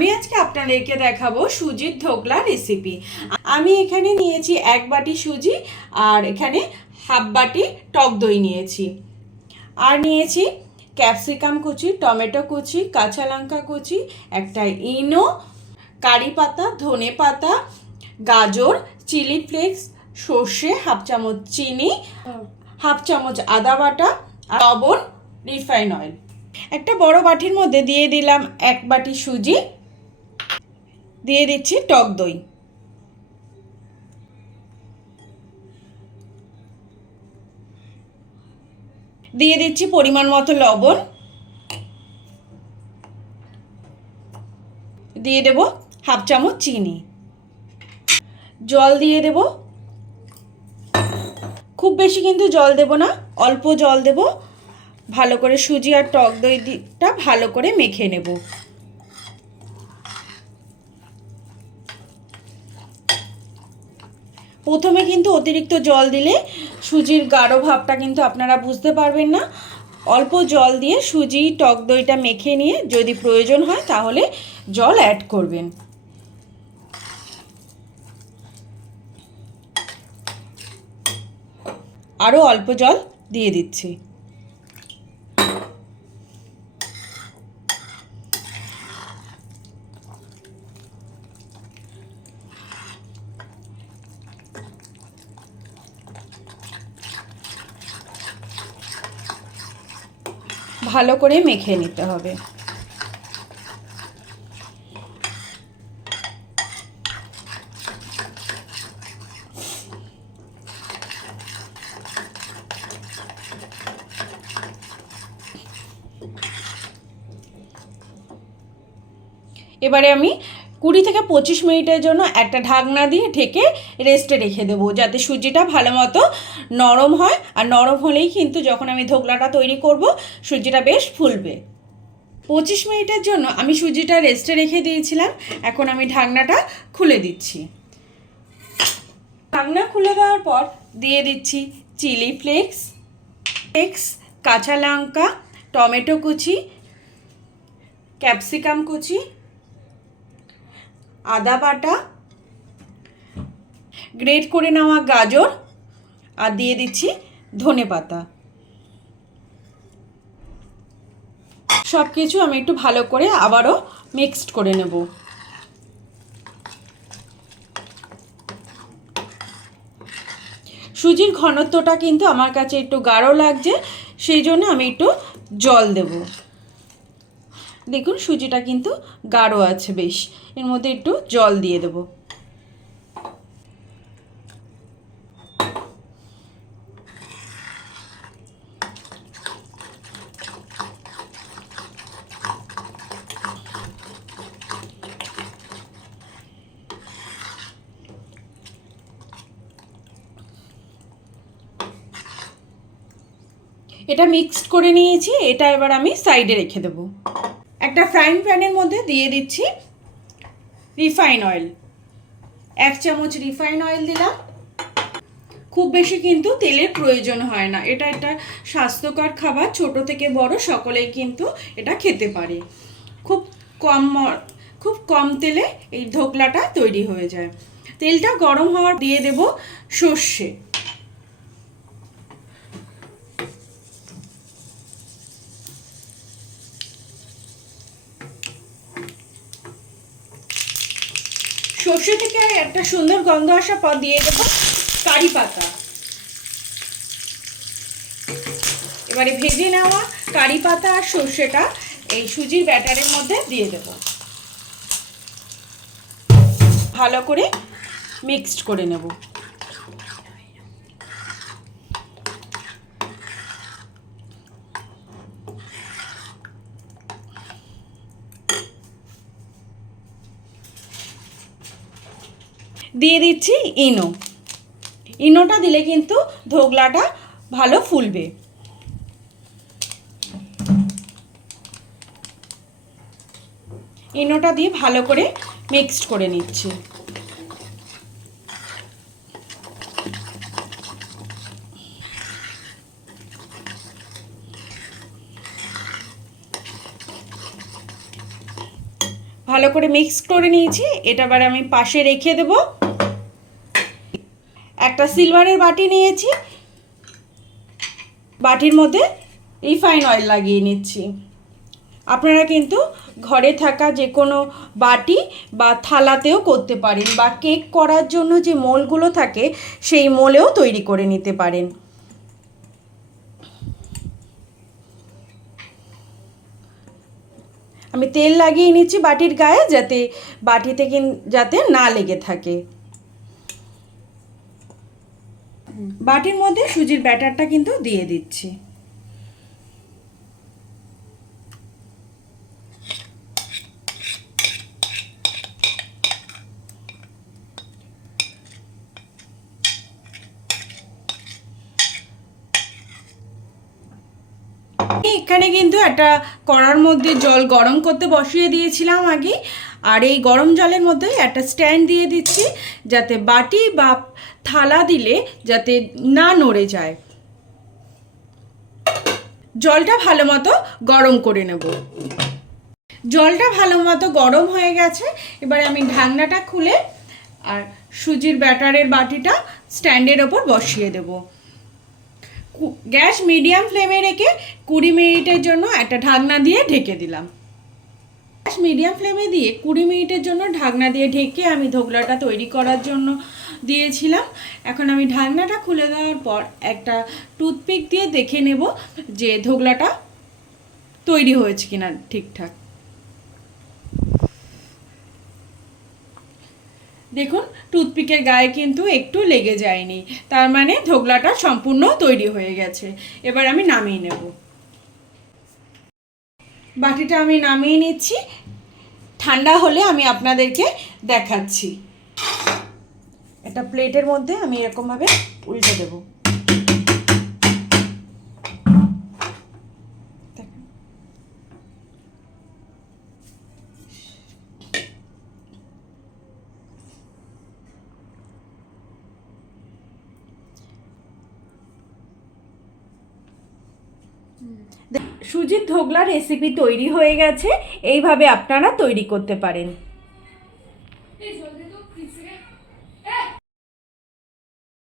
আমি আজকে আপনাদেরকে দেখাবো সুজির ধোকলা রেসিপি। আমি এখানে নিয়েছি 1 বাটি সুজি, আর এখানে হাফ বাটি টক দই নিয়েছি, আর নিয়েছি ক্যাপসিকাম কুচি, টমেটো কুচি, কাঁচা লঙ্কা কুচি, একটা ইনো, কারি পাতা, ধনে পাতা, গাজর, চিলি ফ্লেক্স, সর্ষে, হাফ চামচ চিনি, হাফ চামচ আদা বাটা, লবণ, রিফাইন অয়েল। একটা বড় বাটির মধ্যে দিয়ে দিলাম 1 বাটি সুজি, দিয়ে দিচ্ছি টক দই, দিয়ে দিচ্ছি পরিমাণ মতো লবণ, দিয়ে দেব হাফ চামচ চিনি, জল দিয়ে দেব। খুব বেশি কিন্তু জল দেব না, অল্প জল দেব। ভালো করে সুজি আর টক দইটা ভালো করে মেখে নেব। প্রথমে কিন্তু অতিরিক্ত জল দিলে সুজির গাঢ় ভাবটা কিন্তু আপনারা বুঝতে পারবেন না। অল্প জল দিয়ে সুজি টক দইটা মেখে নিয়ে যদি প্রয়োজন হয় তাহলে জল অ্যাড করবেন। আরও অল্প জল দিয়ে দিচ্ছি। ভালো করে মেখে নিতে হবে। এবারে আমি 20 থেকে 25 মিনিটের জন্য একটা ঢাকনা দিয়ে ঢেকে রেস্টে রেখে দেবো, যাতে সুজিটা ভালো মতো নরম হয়। আর নরম হলেই কিন্তু যখন আমি ধোকলাটা তৈরি করব সুজিটা বেশ ফুলবে। 25 মিনিটের জন্য আমি সুজিটা রেস্টে রেখে দিয়েছিলাম। এখন আমি ঢাকনাটা খুলে দিচ্ছি। ঢাকনা খুলে দেওয়ার পর দিয়ে দিচ্ছি চিলি ফ্লেক্স, কাঁচা লঙ্কা, টমেটো কুচি, ক্যাপসিকাম কুচি, আদা বাটা, গ্রেট করে নেওয়া গাজর, আর দিয়ে দিচ্ছি ধনে পাতা। সব কিছু আমি একটু ভালো করে আবারও মিক্সড করে নেব। সুজির ঘনত্বটা কিন্তু আমার কাছে একটু গাঢ় লাগছে, সেই জন্য আমি একটু জল দেব। দেখুন সুজিটা কিন্তু গাঢ় আছে বেশ, এর মধ্যে একটু জল দিয়ে দেব। এটা মিক্সড করে নিয়েছি, এটা এবার আমি সাইডে রেখে দেব। একটা ফ্রাইং প্যানের মধ্যে দিয়ে দিচ্ছি রিফাইন অয়েল। 1 চামচ রিফাইন অয়েল দিলাম। খুব বেশি কিন্তু তেলের প্রয়োজন হয় না, এটা একটা স্বাস্থ্যকর খাবার, ছোট থেকে বড় সকলেই কিন্তু এটা খেতে পারে। খুব কম তেলে এই ধোকলাটা তৈরি হয়ে যায়। তেলটা গরম হওয়ার দিয়ে দেব সর্ষে, সর্ষে থেকে একটা সুন্দর গন্ধ আসার পর দিয়ে দেব কারি পাতা। এবারে ভেজে নেওয়া কারি পাতা আর সর্ষেটা এই সুজির ব্যাটারের মধ্যে দিয়ে দেব। ভালো করে মিক্সড করে নেব। দিয়ে দিচ্ছি ইনোটা দিলে কিন্তু ধোকলাটা ভালো ফুলবে। ইনোটা দিয়ে ভালো করে মিক্সড করে নিচ্ছি। ভালো করে মিক্স করে নিয়েছি। এটা এবার আমি পাশে রেখে দেব। একটা সিলভারের বাটি নিয়েছি, বাটির মধ্যে রিফাইন অয়েল লাগিয়ে নিচ্ছি। আপনারা কিন্তু ঘরে থাকা যে কোনো বাটি বা থালাতেও করতে পারেন, বা কেক করার জন্য যে মোলগুলো থাকে সেই মোলেও তৈরি করে নিতে পারেন। আমি তেল লাগিয়ে নিচ্ছি বাটির গায়ে, যাতে বাটিতে যাতে না লেগে থাকে। বাটির মধ্যে সুজির ব্যাটারটা কিন্তু দিয়ে দিচ্ছি। এখানে কিন্তু একটা কড়ার মধ্যে জল গরম করতে বসিয়ে দিয়েছিলাম আগে, আর এই গরম জলের মধ্যে একটা স্ট্যান্ড দিয়ে দিচ্ছি, যাতে বাটি বা থালা দিলে যাতে না নড়ে যায়। জলটা ভালো মতো গরম করে নেব। জলটা ভালো মতো গরম হয়ে গেছে। এবার আমি ঢাকনাটা খুলে আর সুজির ব্যাটারের বাটিটা স্ট্যান্ডের ওপর বসিয়ে দেব। গ্যাস মিডিয়াম ফ্লেমে রেখে 20 মিনিটের জন্য একটা ঢাকনা দিয়ে ঢেকে দিলাম। গ্যাস মিডিয়াম ফ্লেমে দিয়ে 20 মিনিটের জন্য ঢাকনা দিয়ে ঢেকে আমি ধোকলাটা তৈরি করার জন্য দিয়েছিলাম। এখন আমি ঢাকনাটা খুলে দেওয়ার পর একটা টুথপিক দিয়ে দেখে নেব যে ধোকলাটা তৈরি হয়েছে কিনা ঠিকঠাক। দেখুন টুথপিকের গায়ে কিন্তু একটু লেগে যায়নি, তার মানে ধোকলাটা সম্পূর্ণ তৈরি হয়ে গেছে। এবার আমি নামিয়ে নেব। বাটিটা আমি নামিয়ে নিচ্ছি, ঠান্ডা হলে আমি আপনাদেরকে দেখাচ্ছি। একটা প্লেটের মধ্যে আমি এরকমভাবে উল্টে দেব। সুজির ধোকলা রেসিপি তৈরি হয়ে গেছে। এইভাবে আপনারা তৈরি করতে পারেন।